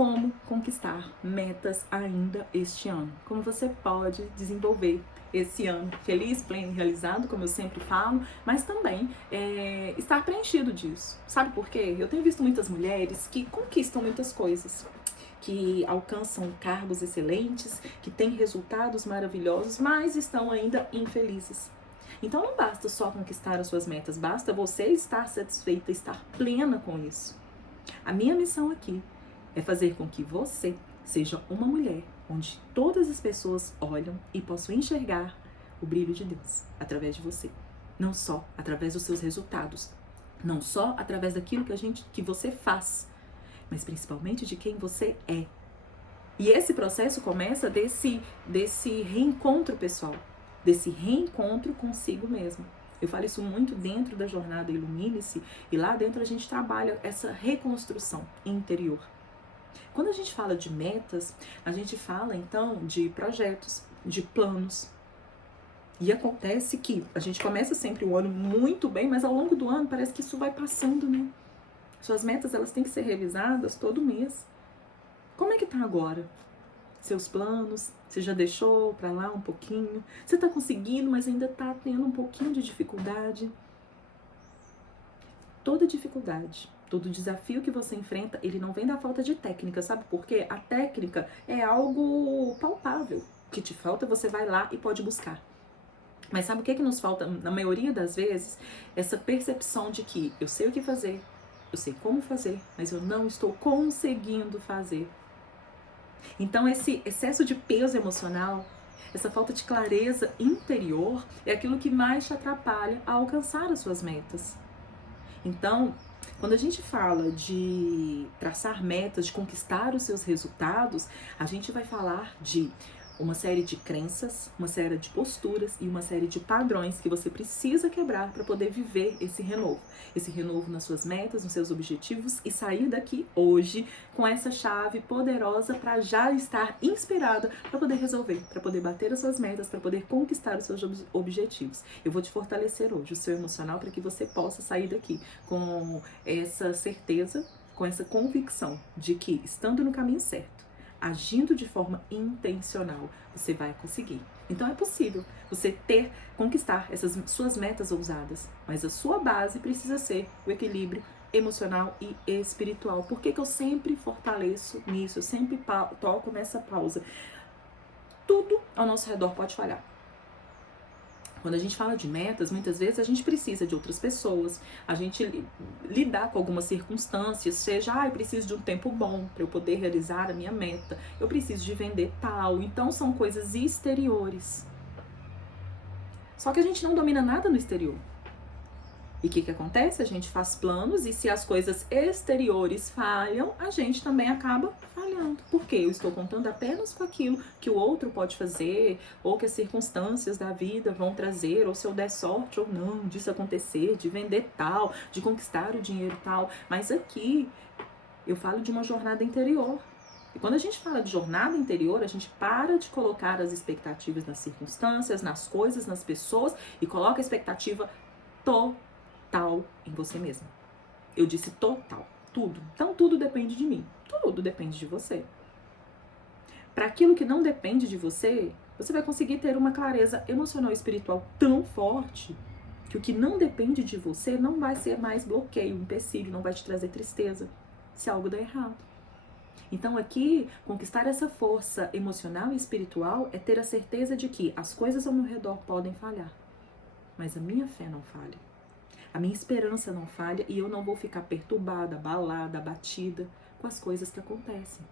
como conquistar metas ainda este ano. Como você pode desenvolver esse ano feliz, pleno e realizado, como eu sempre falo, mas também estar preenchido disso. Sabe por quê? Eu tenho visto muitas mulheres que conquistam muitas coisas, que alcançam cargos excelentes, que têm resultados maravilhosos, mas estão ainda infelizes. Então não basta só conquistar as suas metas, basta você estar satisfeita, estar plena com isso. A minha missão aqui é fazer com que você seja uma mulher onde todas as pessoas olham e possam enxergar o brilho de Deus através de você. Não só através dos seus resultados, não só através daquilo que você faz, mas principalmente de quem você é. E esse processo começa desse reencontro pessoal, desse reencontro consigo mesmo. Eu falo isso muito dentro da jornada Ilumine-se, e lá dentro a gente trabalha essa reconstrução interior. Quando a gente fala de metas, a gente fala então de projetos, de planos. E acontece que a gente começa sempre o ano muito bem, mas ao longo do ano parece que isso vai passando, né? Suas metas, elas têm que ser revisadas todo mês. Como é que tá agora? Seus planos, você já deixou pra lá um pouquinho? Você tá conseguindo, mas ainda tá tendo um pouquinho de dificuldade? Toda dificuldade, todo desafio que você enfrenta, ele não vem da falta de técnica, sabe por quê? A técnica é algo palpável. O que te falta, você vai lá e pode buscar. Mas sabe o que nos falta, na maioria das vezes? Essa percepção de que eu sei o que fazer, eu sei como fazer, mas eu não estou conseguindo fazer. Então esse excesso de peso emocional, essa falta de clareza interior é aquilo que mais te atrapalha a alcançar as suas metas. Então, quando a gente fala de traçar metas, de conquistar os seus resultados, a gente vai falar de uma série de crenças, uma série de posturas e uma série de padrões que você precisa quebrar para poder viver esse renovo. Esse renovo nas suas metas, nos seus objetivos e sair daqui hoje com essa chave poderosa para já estar inspirada para poder resolver, para poder bater as suas metas, para poder conquistar os seus objetivos. Eu vou te fortalecer hoje, o seu emocional, para que você possa sair daqui com essa certeza, com essa convicção de que estando no caminho certo, agindo de forma intencional, você vai conseguir. Então é possível você conquistar essas suas metas ousadas, mas a sua base precisa ser o equilíbrio emocional e espiritual. Por que eu sempre fortaleço nisso? Eu sempre toco nessa pausa. Tudo ao nosso redor pode falhar. Quando a gente fala de metas, muitas vezes a gente precisa de outras pessoas, a gente lidar com algumas circunstâncias, seja, eu preciso de um tempo bom para eu poder realizar a minha meta, eu preciso de vender tal, então são coisas exteriores. Só que a gente não domina nada no exterior. E o que acontece? A gente faz planos e se as coisas exteriores falham, a gente também acaba falhando. Por quê? Eu estou contando apenas com aquilo que o outro pode fazer, ou que as circunstâncias da vida vão trazer, ou se eu der sorte ou não disso acontecer, de vender tal, de conquistar o dinheiro tal. Mas aqui eu falo de uma jornada interior. E quando a gente fala de jornada interior, a gente para de colocar as expectativas nas circunstâncias, nas coisas, nas pessoas e coloca a expectativa total em você mesmo. Eu disse total, tudo. Então tudo depende de mim, tudo depende de você. Para aquilo que não depende de você, você vai conseguir ter uma clareza emocional e espiritual tão forte que o que não depende de você não vai ser mais bloqueio, empecilho, não vai te trazer tristeza se algo der errado. Então aqui, conquistar essa força emocional e espiritual é ter a certeza de que as coisas ao meu redor podem falhar, mas a minha fé não falha. A minha esperança não falha e eu não vou ficar perturbada, abalada, abatida com as coisas que acontecem.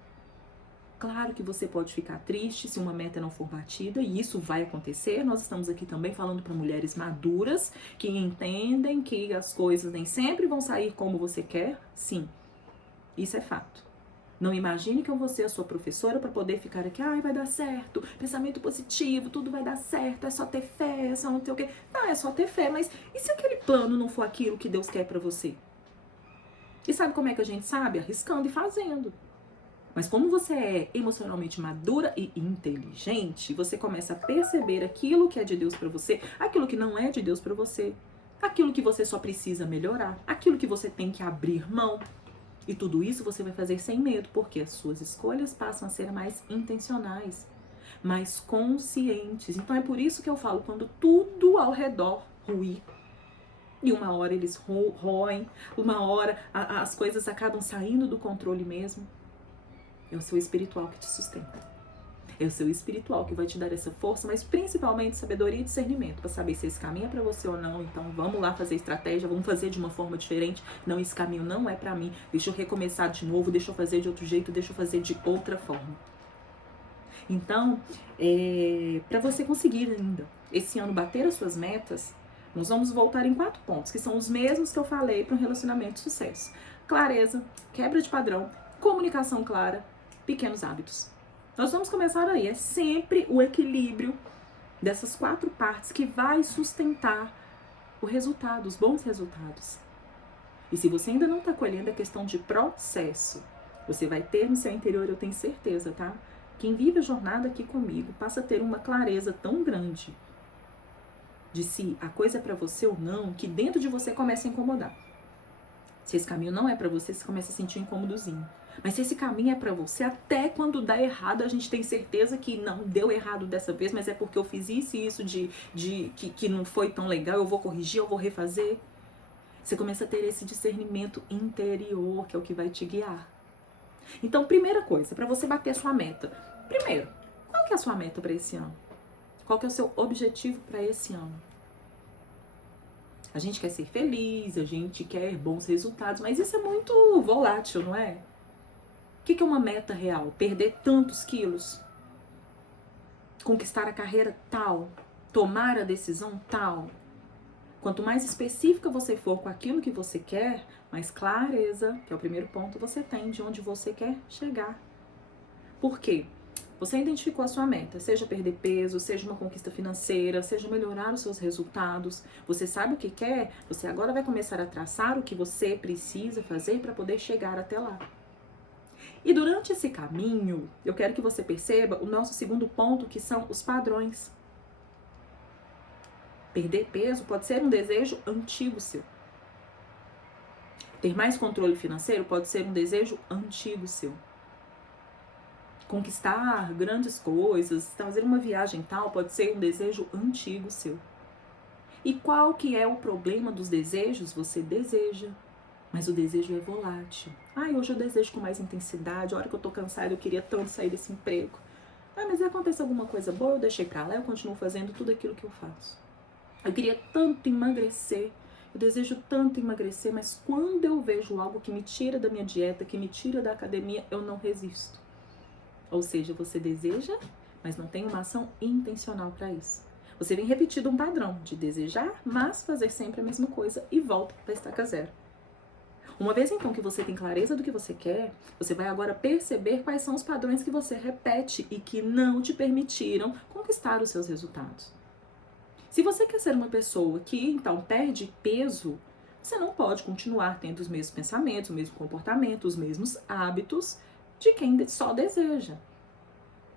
Claro que você pode ficar triste se uma meta não for batida, e isso vai acontecer. Nós estamos aqui também falando para mulheres maduras que entendem que as coisas nem sempre vão sair como você quer. Sim, isso é fato. Não imagine que eu vou ser a sua professora para poder ficar aqui, vai dar certo, pensamento positivo, tudo vai dar certo, é só ter fé, é só não ter o quê. Não, é só ter fé, mas e se aquele plano não for aquilo que Deus quer para você? E sabe como é que a gente sabe? Arriscando e fazendo. Mas como você é emocionalmente madura e inteligente, você começa a perceber aquilo que é de Deus para você, aquilo que não é de Deus para você, aquilo que você só precisa melhorar, aquilo que você tem que abrir mão. E tudo isso você vai fazer sem medo, porque as suas escolhas passam a ser mais intencionais, mais conscientes. Então é por isso que eu falo, quando tudo ao redor ruir, e uma hora eles roem, uma hora as coisas acabam saindo do controle mesmo, é o seu espiritual que te sustenta. É o seu espiritual que vai te dar essa força, mas principalmente sabedoria e discernimento, para saber se esse caminho é para você ou não. Então vamos lá fazer estratégia, vamos fazer de uma forma diferente. Não, esse caminho não é para mim. Deixa eu recomeçar de novo, deixa eu fazer de outro jeito, deixa eu fazer de outra forma. Então, para você conseguir ainda esse ano bater as suas metas, nós vamos voltar em 4 pontos, que são os mesmos que eu falei para um relacionamento de sucesso. Clareza, quebra de padrão, comunicação clara, pequenos hábitos. Nós vamos começar aí, é sempre o equilíbrio dessas 4 partes que vai sustentar o resultado, os bons resultados. E se você ainda não está colhendo, é questão de processo. Você vai ter no seu interior, eu tenho certeza, tá? Quem vive a jornada aqui comigo passa a ter uma clareza tão grande de se a coisa é para você ou não, que dentro de você começa a incomodar. Se esse caminho não é para você, você começa a sentir um incômodozinho. Mas se esse caminho é para você, até quando dá errado, a gente tem certeza que não deu errado dessa vez, mas é porque eu fiz isso e isso que não foi tão legal, eu vou corrigir, eu vou refazer. Você começa a ter esse discernimento interior, que é o que vai te guiar. Então, primeira coisa, para você bater a sua meta. Primeiro, qual que é a sua meta para esse ano? Qual que é o seu objetivo para esse ano? A gente quer ser feliz, a gente quer bons resultados, mas isso é muito volátil, não é? O que é uma meta real? Perder tantos quilos? Conquistar a carreira tal? Tomar a decisão tal? Quanto mais específica você for com aquilo que você quer, mais clareza, que é o primeiro ponto, você tem de onde você quer chegar. Por quê? Você identificou a sua meta, seja perder peso, seja uma conquista financeira, seja melhorar os seus resultados. Você sabe o que quer? Você agora vai começar a traçar o que você precisa fazer para poder chegar até lá. E durante esse caminho, eu quero que você perceba o nosso segundo ponto, que são os padrões. Perder peso pode ser um desejo antigo seu. Ter mais controle financeiro pode ser um desejo antigo seu. Conquistar grandes coisas, fazer uma viagem tal, pode ser um desejo antigo seu. E qual que é o problema dos desejos? Você deseja, mas o desejo é volátil. Hoje eu desejo com mais intensidade, a hora que eu tô cansada eu queria tanto sair desse emprego. Mas acontece alguma coisa boa, eu deixei pra lá, eu continuo fazendo tudo aquilo que eu faço. Eu queria tanto emagrecer, eu desejo tanto emagrecer, mas quando eu vejo algo que me tira da minha dieta, que me tira da academia, eu não resisto. Ou seja, você deseja, mas não tem uma ação intencional para isso. Você vem repetindo um padrão de desejar, mas fazer sempre a mesma coisa e volta para a estaca zero. Uma vez então que você tem clareza do que você quer, você vai agora perceber quais são os padrões que você repete e que não te permitiram conquistar os seus resultados. Se você quer ser uma pessoa que então perde peso, você não pode continuar tendo os mesmos pensamentos, o mesmo comportamento, os mesmos hábitos de quem só deseja.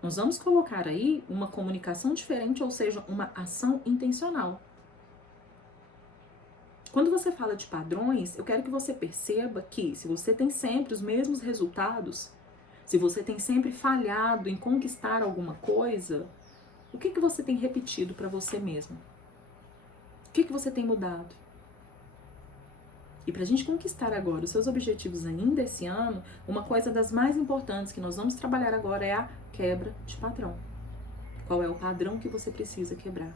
Nós vamos colocar aí uma comunicação diferente, ou seja, uma ação intencional. Quando você fala de padrões, eu quero que você perceba que se você tem sempre os mesmos resultados, se você tem sempre falhado em conquistar alguma coisa, o que você tem repetido para você mesmo? O que você tem mudado? E para a gente conquistar agora os seus objetivos ainda esse ano, uma coisa das mais importantes que nós vamos trabalhar agora é a quebra de padrão. Qual é o padrão que você precisa quebrar?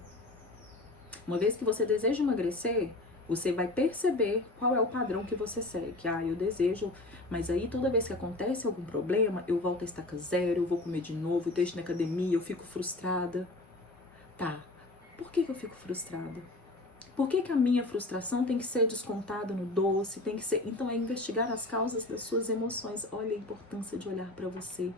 Uma vez que você deseja emagrecer, você vai perceber qual é o padrão que você segue. Eu desejo, mas aí toda vez que acontece algum problema, eu volto a estaca zero, eu vou comer de novo, eu deixo na academia, eu fico frustrada. Tá, por que eu fico frustrada? Por que a minha frustração tem que ser descontada no doce, tem que ser... Então é investigar as causas das suas emoções. Olha a importância de olhar para você.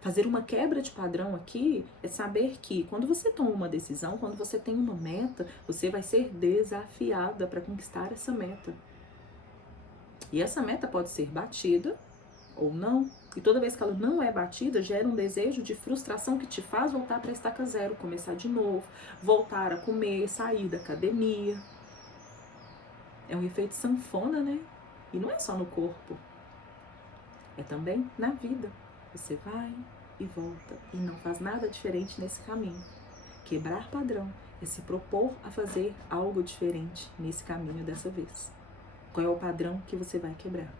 Fazer uma quebra de padrão aqui é saber que quando você toma uma decisão, quando você tem uma meta, você vai ser desafiada para conquistar essa meta. E essa meta pode ser batida ou não. E toda vez que ela não é batida, gera um desejo de frustração que te faz voltar para a estaca zero, começar de novo, voltar a comer, sair da academia. É um efeito sanfona, né? E não é só no corpo, é também na vida. Você vai e volta e não faz nada diferente nesse caminho. Quebrar padrão é se propor a fazer algo diferente nesse caminho dessa vez. Qual é o padrão que você vai quebrar?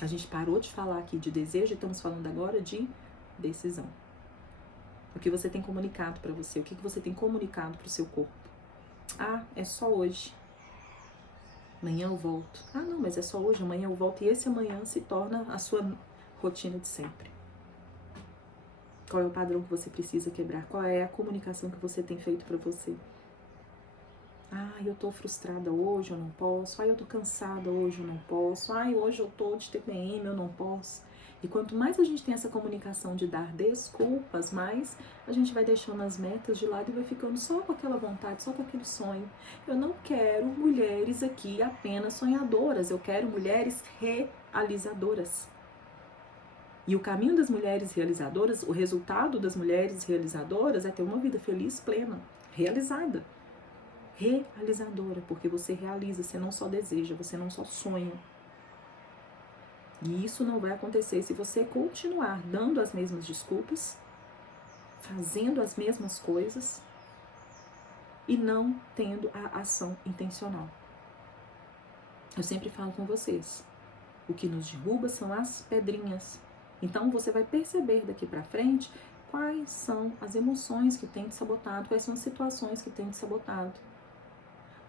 A gente parou de falar aqui de desejo, estamos falando agora de decisão. O que você tem comunicado para você? O que você tem comunicado para o seu corpo? Ah, é só hoje. Amanhã eu volto. Ah, não, mas é só hoje, amanhã eu volto. E esse amanhã se torna a sua rotina de sempre. Qual é o padrão que você precisa quebrar? Qual é a comunicação que você tem feito para você? Ah, eu tô frustrada hoje, eu não posso. Ah, eu tô cansada hoje, eu não posso. Ah, hoje eu tô de TPM, eu não posso. E quanto mais a gente tem essa comunicação de dar desculpas, mais a gente vai deixando as metas de lado e vai ficando só com aquela vontade, só com aquele sonho. Eu não quero mulheres aqui apenas sonhadoras, eu quero mulheres realizadoras. E o caminho das mulheres realizadoras, o resultado das mulheres realizadoras é ter uma vida feliz, plena, realizada. Realizadora, porque você realiza, você não só deseja, você não só sonha. E isso não vai acontecer se você continuar dando as mesmas desculpas, fazendo as mesmas coisas e não tendo a ação intencional. Eu sempre falo com vocês, o que nos derruba são as pedrinhas. Então você vai perceber daqui pra frente quais são as emoções que tem te sabotado, quais são as situações que tem te sabotado.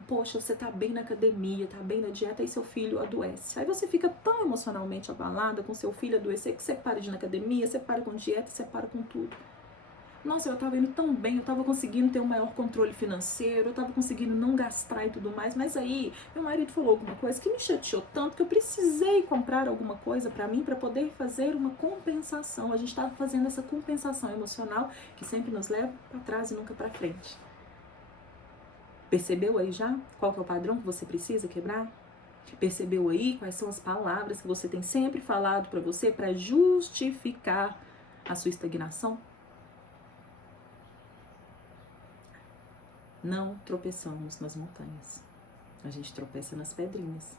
Poxa, você tá bem na academia, tá bem na dieta e seu filho adoece. Aí você fica tão emocionalmente abalada com seu filho adoecer que você para de ir na academia, você para com dieta, você para com tudo. Nossa, eu tava indo tão bem, eu tava conseguindo ter um maior controle financeiro, eu tava conseguindo não gastar e tudo mais, mas aí meu marido falou alguma coisa que me chateou tanto que eu precisei comprar alguma coisa pra mim pra poder fazer uma compensação. A gente tava fazendo essa compensação emocional que sempre nos leva pra trás e nunca pra frente. Percebeu aí já qual que é o padrão que você precisa quebrar? Percebeu aí quais são as palavras que você tem sempre falado pra você pra justificar a sua estagnação? Não tropeçamos nas montanhas. A gente tropeça nas pedrinhas.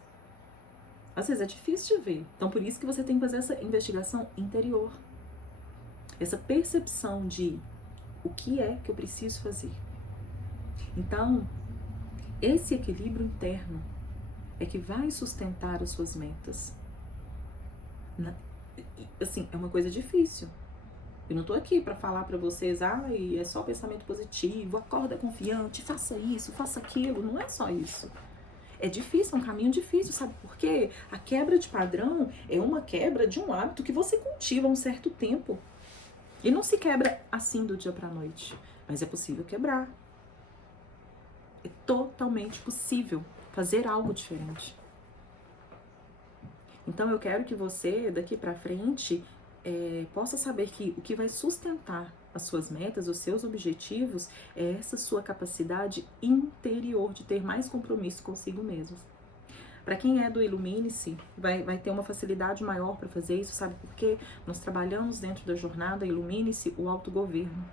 Às vezes é difícil de ver. Então por isso que você tem que fazer essa investigação interior. Essa percepção de o que é que eu preciso fazer. Então, esse equilíbrio interno é que vai sustentar as suas metas. Assim, é uma coisa difícil. Eu não tô aqui para falar para vocês, é só pensamento positivo, acorda confiante, faça isso, faça aquilo. Não é só isso. É difícil, é um caminho difícil, sabe por quê? A quebra de padrão é uma quebra de um hábito que você cultiva há um certo tempo. E não se quebra assim do dia pra noite, mas é possível quebrar. É totalmente possível fazer algo diferente. Então eu quero que você, daqui pra frente, possa saber que o que vai sustentar as suas metas, os seus objetivos, é essa sua capacidade interior de ter mais compromisso consigo mesmo. Para quem é do Ilumine-se, vai ter uma facilidade maior para fazer isso, sabe por quê? Nós trabalhamos dentro da jornada Ilumine-se o autogoverno.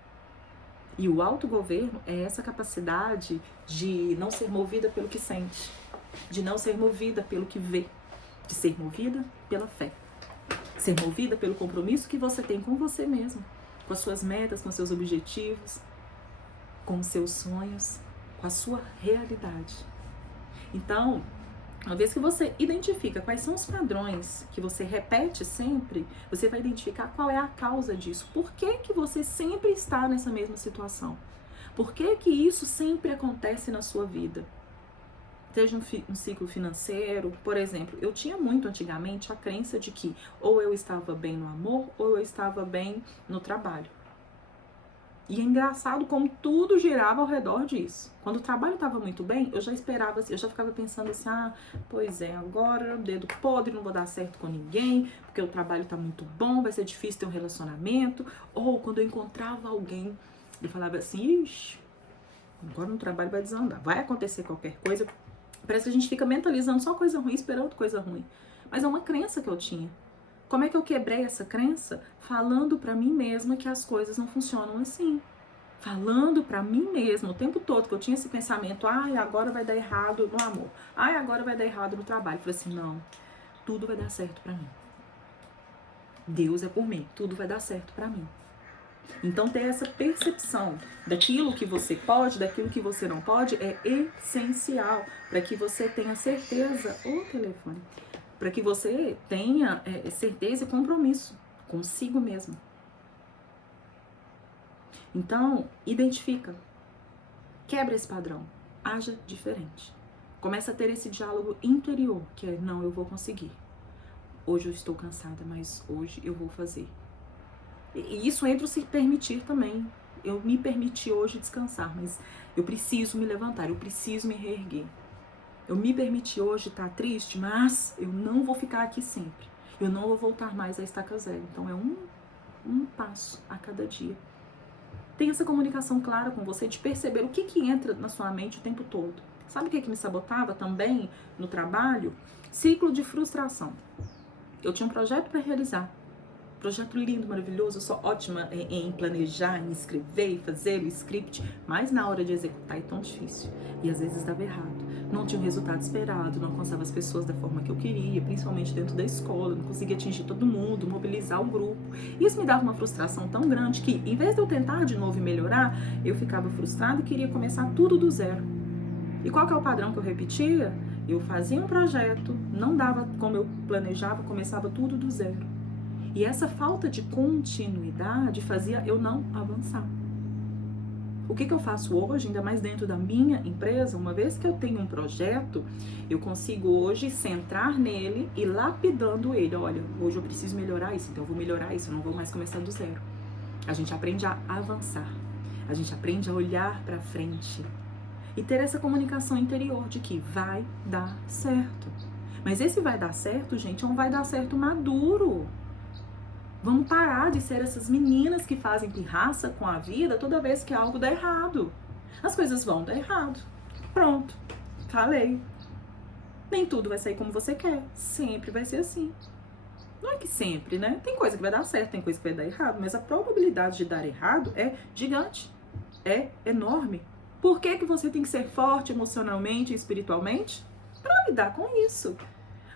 E o autogoverno é essa capacidade de não ser movida pelo que sente, de não ser movida pelo que vê, de ser movida pela fé. Ser movida pelo compromisso que você tem com você mesmo, com as suas metas, com os seus objetivos, com os seus sonhos, com a sua realidade. Então, uma vez que você identifica quais são os padrões que você repete sempre, você vai identificar qual é a causa disso. Por que que você sempre está nessa mesma situação? Por que que isso sempre acontece na sua vida? Seja um ciclo financeiro, por exemplo, eu tinha muito antigamente a crença de que ou eu estava bem no amor ou eu estava bem no trabalho. E é engraçado como tudo girava ao redor disso. Quando o trabalho estava muito bem, eu já esperava, eu já ficava pensando assim, pois é, agora dedo podre, não vou dar certo com ninguém, porque o trabalho está muito bom, vai ser difícil ter um relacionamento. Ou quando eu encontrava alguém, eu falava assim, ixi, agora no trabalho vai desandar, vai acontecer qualquer coisa. Parece que a gente fica mentalizando só coisa ruim, esperando coisa ruim. Mas é uma crença que eu tinha. Como é que eu quebrei essa crença? Falando pra mim mesma que as coisas não funcionam assim. falando pra mim mesma o tempo todo, que eu tinha esse pensamento, ai, agora vai dar errado no amor, ai, agora vai dar errado no trabalho. Eu falei assim, não, tudo vai dar certo pra mim. Deus é por mim, tudo vai dar certo pra mim. Então ter essa percepção daquilo que você pode, daquilo que você não pode, é essencial para que você tenha certeza, telefone, para que você tenha certeza e compromisso consigo mesmo. Então, identifica, quebra esse padrão, haja diferente. Começa a ter esse diálogo interior, que é, não, eu vou conseguir. Hoje eu estou cansada, mas hoje eu vou fazer. E isso entra o se permitir também. Eu me permiti hoje descansar, mas eu preciso me levantar, eu preciso me reerguer. Eu me permiti hoje estar triste, mas eu não vou ficar aqui sempre. Eu não vou voltar mais à estaca zero. Então é um passo a cada dia. Tem essa comunicação clara com você de perceber o que entra na sua mente o tempo todo. Sabe o que me sabotava também no trabalho? Ciclo de frustração. Eu tinha um projeto para realizar. Projeto lindo, maravilhoso, eu sou ótima em planejar, em escrever e fazer o script, mas na hora de executar é tão difícil. E às vezes dava errado. Não tinha o resultado esperado, não alcançava as pessoas da forma que eu queria, principalmente dentro da escola, não conseguia atingir todo mundo, mobilizar o grupo. Isso me dava uma frustração tão grande que, em vez de eu tentar de novo e melhorar, eu ficava frustrada e queria começar tudo do zero. E qual que é o padrão que eu repetia? Eu fazia um projeto, não dava como eu planejava, começava tudo do zero. E essa falta de continuidade fazia eu não avançar. O que eu faço hoje, ainda mais dentro da minha empresa, uma vez que eu tenho um projeto, eu consigo hoje centrar nele e lapidando ele. Olha, hoje eu preciso melhorar isso, então eu vou melhorar isso, eu não vou mais começar do zero. A gente aprende a avançar, a gente aprende a olhar para frente e ter essa comunicação interior de que vai dar certo. Mas esse vai dar certo, gente, é um vai dar certo maduro. Vamos parar de ser essas meninas que fazem pirraça com a vida toda vez que algo dá errado. As coisas vão dar errado. Pronto, falei. Nem tudo vai sair como você quer. Sempre vai ser assim. Não é que sempre, né? Tem coisa que vai dar certo, tem coisa que vai dar errado, mas a probabilidade de dar errado é gigante. É enorme. Por que você tem que ser forte emocionalmente e espiritualmente? Para lidar com isso.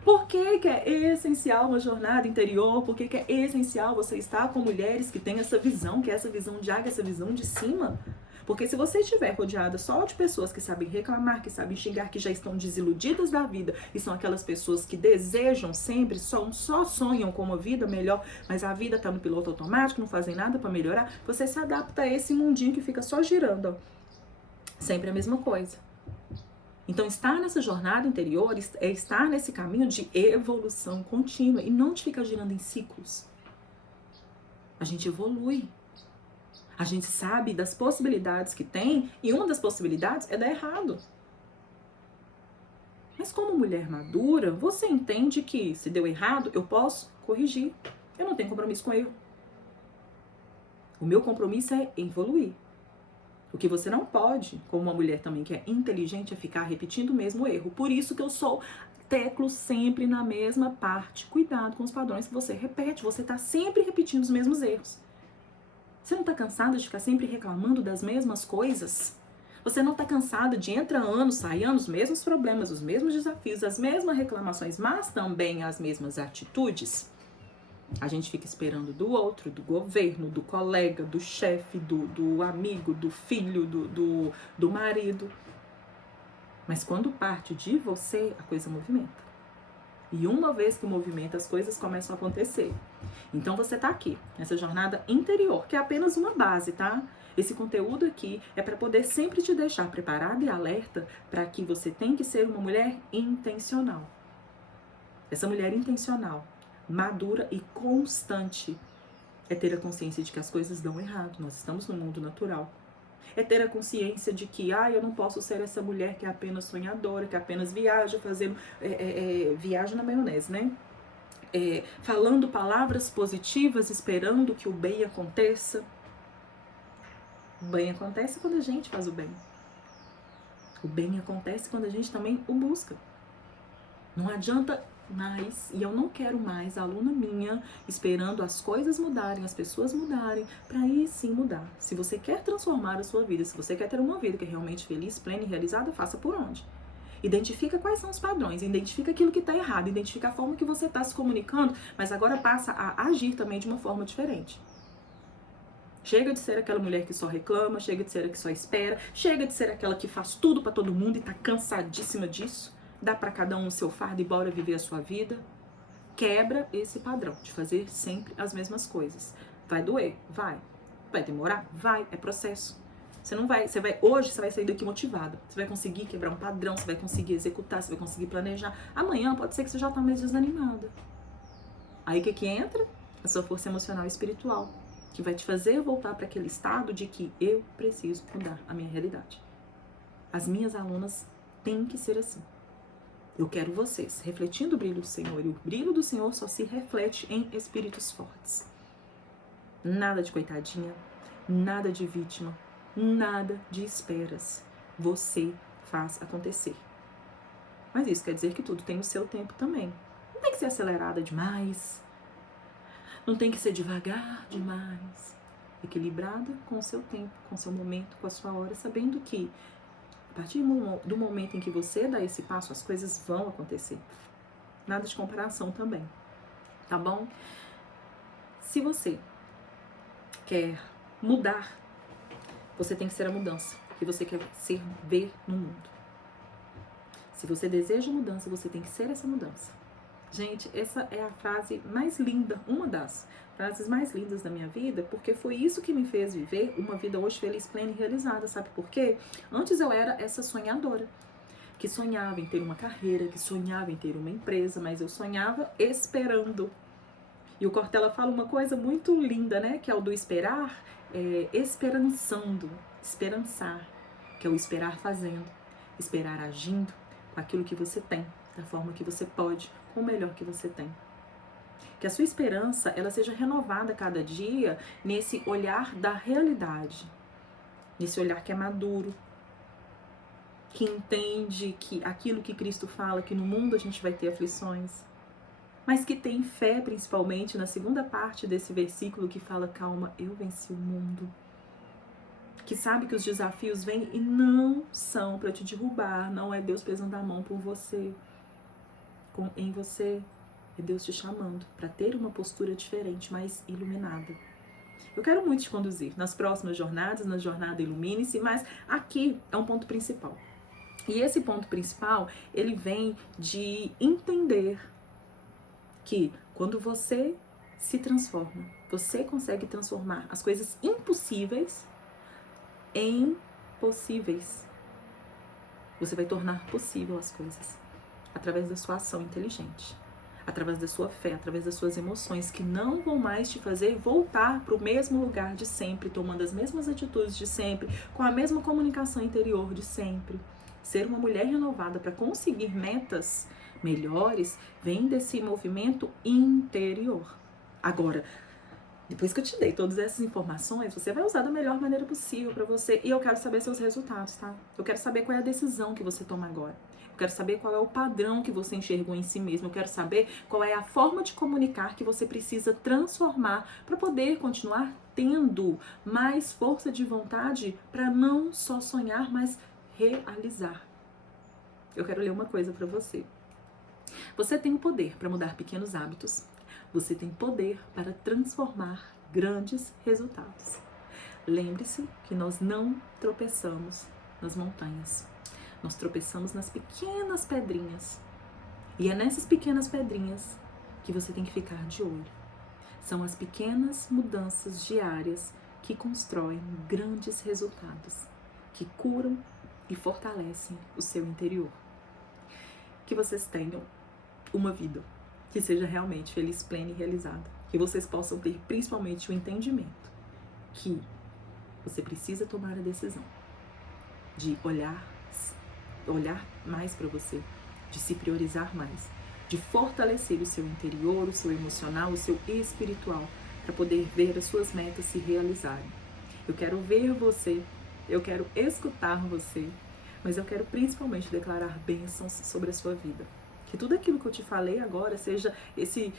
Por que é essencial uma jornada interior? Por que é essencial você estar com mulheres que têm essa visão, que é essa visão de águia, essa visão de cima? Porque se você estiver rodeada só de pessoas que sabem reclamar, que sabem xingar, que já estão desiludidas da vida, e são aquelas pessoas que desejam sempre, só sonham com uma vida melhor, mas a vida está no piloto automático, não fazem nada para melhorar, você se adapta a esse mundinho que fica só girando. Sempre a mesma coisa. Então, estar nessa jornada interior é estar nesse caminho de evolução contínua e não de ficar girando em ciclos. A gente evolui. A gente sabe das possibilidades que tem e uma das possibilidades é dar errado. Mas como mulher madura, você entende que se deu errado, eu posso corrigir. Eu não tenho compromisso com erro. O meu compromisso é evoluir. O que você não pode, como uma mulher também que é inteligente, é ficar repetindo o mesmo erro. Por isso que eu teclo sempre na mesma parte. Cuidado com os padrões que você repete. Você está sempre repetindo os mesmos erros. Você não está cansada de ficar sempre reclamando das mesmas coisas? Você não está cansada de entra anos, sai anos, os mesmos problemas, os mesmos desafios, as mesmas reclamações, mas também as mesmas atitudes? A gente fica esperando do outro, do governo, do colega, do chefe, do amigo, do filho, do marido. Mas quando parte de você, a coisa movimenta. E uma vez que movimenta, as coisas começam a acontecer. Então você tá aqui, nessa jornada interior, que é apenas uma base, tá? Esse conteúdo aqui é para poder sempre te deixar preparada e alerta para que você tem que ser uma mulher intencional. Essa mulher intencional, madura e constante, é ter a consciência de que as coisas dão errado. Nós estamos no mundo natural. É ter a consciência de que, eu não posso ser essa mulher que é apenas sonhadora, que apenas viaja fazendo, viaja na maionese, né? Falando palavras positivas, esperando que o bem aconteça. O bem acontece quando a gente faz o bem. O bem acontece quando a gente também o busca. Não adianta mais, e eu não quero mais a aluna minha esperando as coisas mudarem, as pessoas mudarem, para aí sim mudar. Se você quer transformar a sua vida, se você quer ter uma vida que é realmente feliz, plena e realizada, faça por onde? Identifica quais são os padrões, identifica aquilo que está errado, identifica a forma que você está se comunicando, mas agora passa a agir também de uma forma diferente. Chega de ser aquela mulher que só reclama, chega de ser a que só espera, chega de ser aquela que faz tudo pra todo mundo e tá cansadíssima disso. Dá pra cada um o seu fardo e bora viver a sua vida. Quebra esse padrão de fazer sempre as mesmas coisas. Vai doer? Vai. Vai demorar? Vai. É processo. Hoje você vai sair daqui motivada. Você vai conseguir quebrar um padrão, você vai conseguir executar, você vai conseguir planejar. Amanhã pode ser que você já tá mais desanimada. Aí o que entra? A sua força emocional e espiritual, que vai te fazer voltar para aquele estado de que eu preciso mudar a minha realidade. As minhas alunas têm que ser assim. Eu quero vocês refletindo o brilho do Senhor, e o brilho do Senhor só se reflete em espíritos fortes. Nada de coitadinha, nada de vítima, nada de esperas. Você faz acontecer. Mas isso quer dizer que tudo tem o seu tempo também. Não tem que ser acelerada demais. Não tem que ser devagar demais. Equilibrada com o seu tempo, com o seu momento, com a sua hora, sabendo que a partir do momento em que você dá esse passo, as coisas vão acontecer. Nada de comparação também, tá bom? Se você quer mudar, você tem que ser a mudança que você quer ver no mundo. Se você deseja mudança, você tem que ser essa mudança. Gente, essa é a frase mais linda, uma das frases mais lindas da minha vida, porque foi isso que me fez viver uma vida hoje feliz, plena e realizada, sabe por quê? Antes eu era essa sonhadora, que sonhava em ter uma carreira, que sonhava em ter uma empresa, mas eu sonhava esperando. E o Cortella fala uma coisa muito linda, né? Que é o do esperar, esperançando, esperançar, que é o esperar fazendo, esperar agindo com aquilo que você tem, da forma que você pode, com o melhor que você tem. Que a sua esperança, ela seja renovada cada dia nesse olhar da realidade, nesse olhar que é maduro, que entende que aquilo que Cristo fala, que no mundo a gente vai ter aflições, mas que tem fé principalmente na segunda parte desse versículo que fala, calma, eu venci o mundo. Que sabe que os desafios vêm e não são para te derrubar, não é Deus pesando a mão por você, em você, é Deus te chamando para ter uma postura diferente, mais iluminada. Eu quero muito te conduzir nas próximas jornadas, na jornada Ilumine-se, mas aqui é um ponto principal. E esse ponto principal, ele vem de entender que quando você se transforma, você consegue transformar as coisas impossíveis em possíveis. Você vai tornar possível as coisas através da sua ação inteligente, através da sua fé, através das suas emoções, que não vão mais te fazer voltar para o mesmo lugar de sempre, tomando as mesmas atitudes de sempre, com a mesma comunicação interior de sempre. Ser uma mulher renovada para conseguir metas melhores vem desse movimento interior. Agora, depois que eu te dei todas essas informações, você vai usar da melhor maneira possível para você. E eu quero saber seus resultados, tá? Eu quero saber qual é a decisão que você toma agora. Eu quero saber qual é o padrão que você enxergou em si mesmo. Eu quero saber qual é a forma de comunicar que você precisa transformar para poder continuar tendo mais força de vontade para não só sonhar, mas realizar. Eu quero ler uma coisa para você. Você tem o poder para mudar pequenos hábitos. Você tem poder para transformar grandes resultados. Lembre-se que nós não tropeçamos nas montanhas. Nós tropeçamos nas pequenas pedrinhas. E é nessas pequenas pedrinhas que você tem que ficar de olho. São as pequenas mudanças diárias que constroem grandes resultados, que curam e fortalecem o seu interior. Que vocês tenham uma vida que seja realmente feliz, plena e realizada. Que vocês possam ter principalmente o entendimento que você precisa tomar a decisão de olhar mais para você, de se priorizar mais, de fortalecer o seu interior, o seu emocional, o seu espiritual, para poder ver as suas metas se realizarem. Eu quero ver você, eu quero escutar você, mas eu quero principalmente declarar bênçãos sobre a sua vida. Que tudo aquilo que eu te falei agora seja esse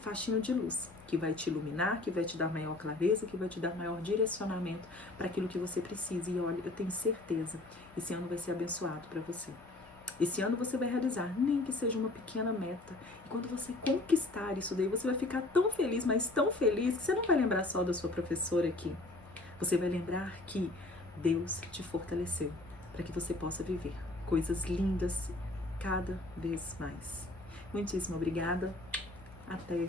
faixinho de luz que vai te iluminar, que vai te dar maior clareza, que vai te dar maior direcionamento para aquilo que você precisa. E olha, eu tenho certeza, esse ano vai ser abençoado para você. Esse ano você vai realizar, nem que seja uma pequena meta. E quando você conquistar isso daí, você vai ficar tão feliz, mas tão feliz, que você não vai lembrar só da sua professora aqui. Você vai lembrar que Deus te fortaleceu para que você possa viver coisas lindas cada vez mais. Muitíssimo obrigada. Até